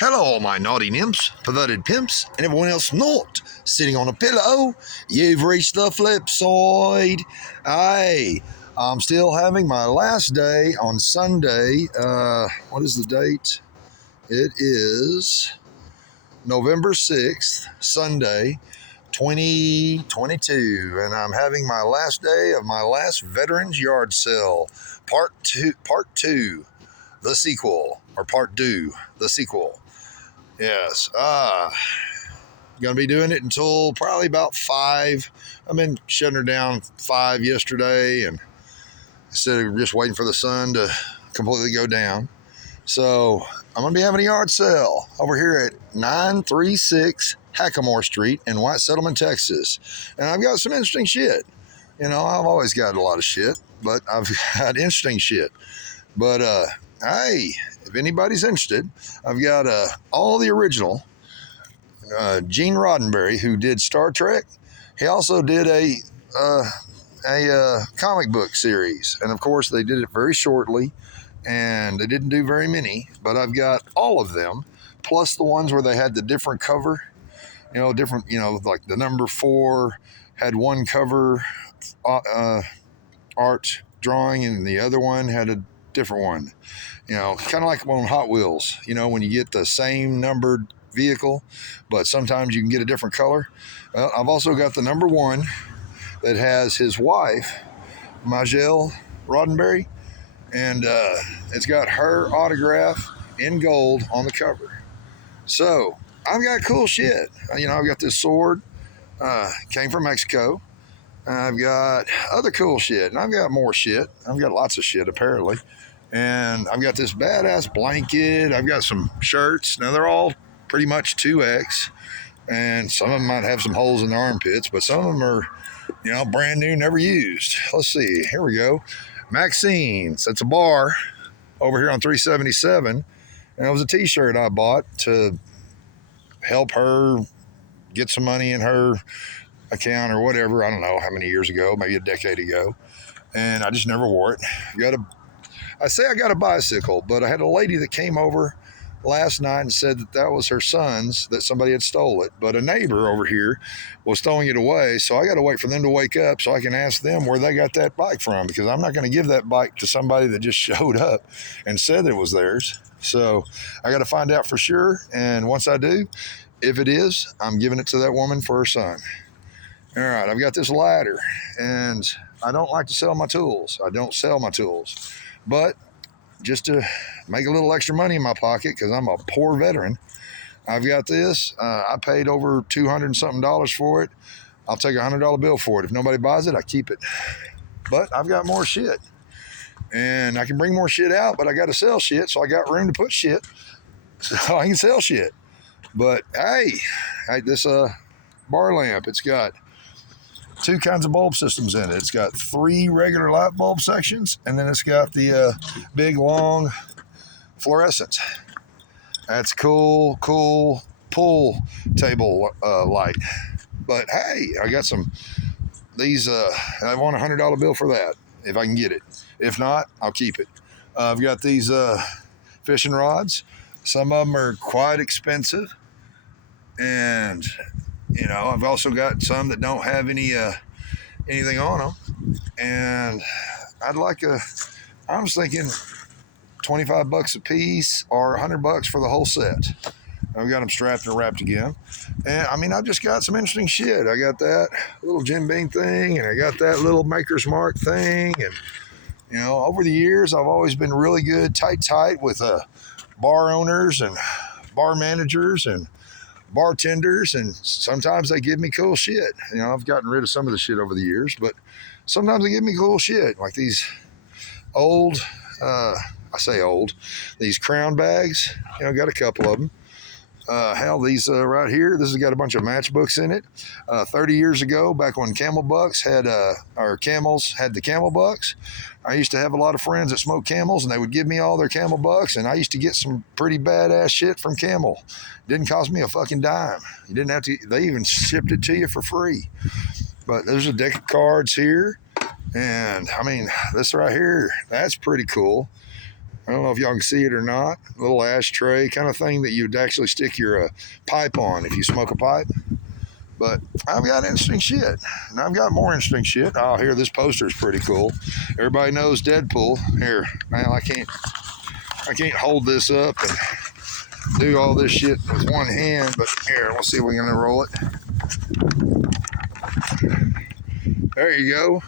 Hello, my naughty nymphs, perverted pimps, and everyone else not sitting on a pillow. You've reached the flip side. Hey, I'm still having my last day on Sunday. What is the date? It is November 6th, Sunday, 2022, and I'm having my last day of my last Veterans Yard Sale, part two, the sequel, or part 2, the sequel. Yes, gonna be doing it until probably about 5. I've been shutting her down 5 yesterday, and instead of just waiting for the sun to completely go down. So I'm gonna be having a yard sale over here at 936 Hackamore Street in White Settlement, Texas. And I've got some interesting shit. You know, I've always got a lot of shit, but I've got interesting shit. But hey, if anybody's interested, I've got all the original Gene Roddenberry, who did Star Trek. He also did a comic book series, and of course they did it very shortly, and they didn't do very many. But I've got all of them, plus the ones where they had the different cover. You know, different. You know, like the number 4 had one cover art drawing, and the other one had a different one. You know, kind of like on Hot Wheels, you know, when you get the same numbered vehicle, but sometimes you can get a different color. Well, I've also got the number 1 that has his wife, Majel Roddenberry, and it's got her autograph in gold on the cover. So I've got cool shit. You know, I've got this sword, came from Mexico. I've got other cool shit, and I've got more shit. I've got lots of shit, apparently. And I've got this badass blanket. I've got some shirts. Now, they're all pretty much 2X. And some of them might have some holes in the armpits, but some of them are, you know, brand new, never used. Let's see. Here we go. Maxine's. That's a bar over here on 377. And it was a t-shirt I bought to help her get some money in her account or whatever. I don't know how many years ago, maybe a decade ago. And I just never wore it. I say I got a bicycle, but I had a lady that came over last night and said that was her son's, that somebody had stole it. But a neighbor over here was throwing it away, so I got to wait for them to wake up so I can ask them where they got that bike from, because I'm not going to give that bike to somebody that just showed up and said it was theirs. So I got to find out for sure, and once I do, if it is, I'm giving it to that woman for her son. All right, I've got this ladder, and I don't like to sell my tools. I don't sell my tools. But just to make a little extra money in my pocket, because I'm a poor veteran, I've got this. I paid over $200 and something for it. I'll take a $100 bill for it. If nobody buys it, I keep it. But I've got more shit. And I can bring more shit out, but I got to sell shit, so I got room to put shit so I can sell shit. But hey, this bar lamp, it's got 2 kinds of bulb systems in it. It's got 3 regular light bulb sections, and then it's got the big, long fluorescent. That's cool pool table light. But hey, I got these, I want a $100 bill for that, if I can get it. If not, I'll keep it. I've got these fishing rods. Some of them are quite expensive. And you know, I've also got some that don't have anything on them, and I was thinking $25 a piece or $100 for the whole set. I've got them strapped and wrapped again, and I mean, I've just got some interesting shit. I got that little Jim Beam thing, and I got that little Maker's Mark thing, and you know, over the years, I've always been really good, tight with bar owners and bar managers and bartenders, and sometimes they give me cool shit. You know, I've gotten rid of some of the shit over the years, but sometimes they give me cool shit, like these old, these Crown bags. You know, got a couple of them. Hell, these right here, this has got a bunch of matchbooks in it. 30 years ago, back when camels had the camel bucks, I used to have a lot of friends that smoked Camels, and they would give me all their Camel bucks, and I used to get some pretty badass shit from Camel. Didn't cost me a fucking dime. You didn't have to, they even shipped it to you for free. But there's a deck of cards here, and I mean, this right here, that's pretty cool. I don't know if y'all can see it or not. A little ashtray kind of thing that you'd actually stick your pipe on if you smoke a pipe. But I've got interesting shit. And I've got more interesting shit. Oh, here, this poster is pretty cool. Everybody knows Deadpool. Here, man, I can't hold this up and do all this shit with one hand, but here, we'll see if we can roll it. There you go.